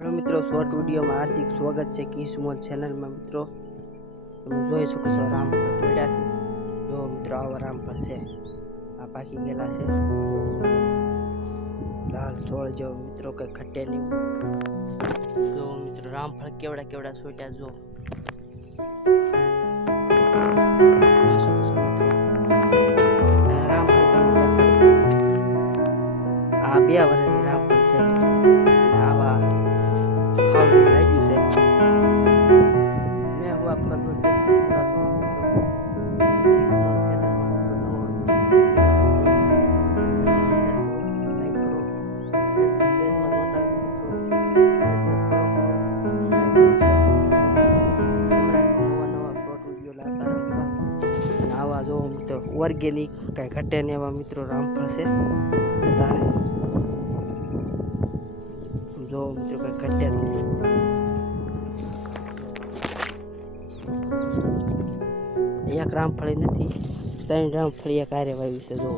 Hello मित्रों, short video में हार्दिक स्वागत है किस्मोल चैनल में। मित्रों તમે જોઈ શકો છો રામફળ પડ્યા છે। જો મિત્રો આવા રામફળ છે, આ પાકી ગયેલા છે, લાલ છોડ જેવો મિત્રો કઈ ખટ્ટે નહીં। જો મિત્રો રામફળ કેવડા કેવડા છોટ્યા જો જોઈ શકો છો મિત્રો। રામફળ આ 2 વર્ષની રામફળ છે મિત્રો। આવા फावड़ी लगी से मैं हूँ आपका दोस्त किस्मोल चैनल में लाइक करो, फेसबुक पेज में जोता नवा शॉर्ट वीडियो लाता रहूँगा। आवा जो मित्रों ऑर्गेनिक कई खट्टे ने आवा मित्रों रामफळ से जो मित्रों कई खट्टे एक रामफળી નથી, 3 રામફળી કાર્યવાહી છે। જો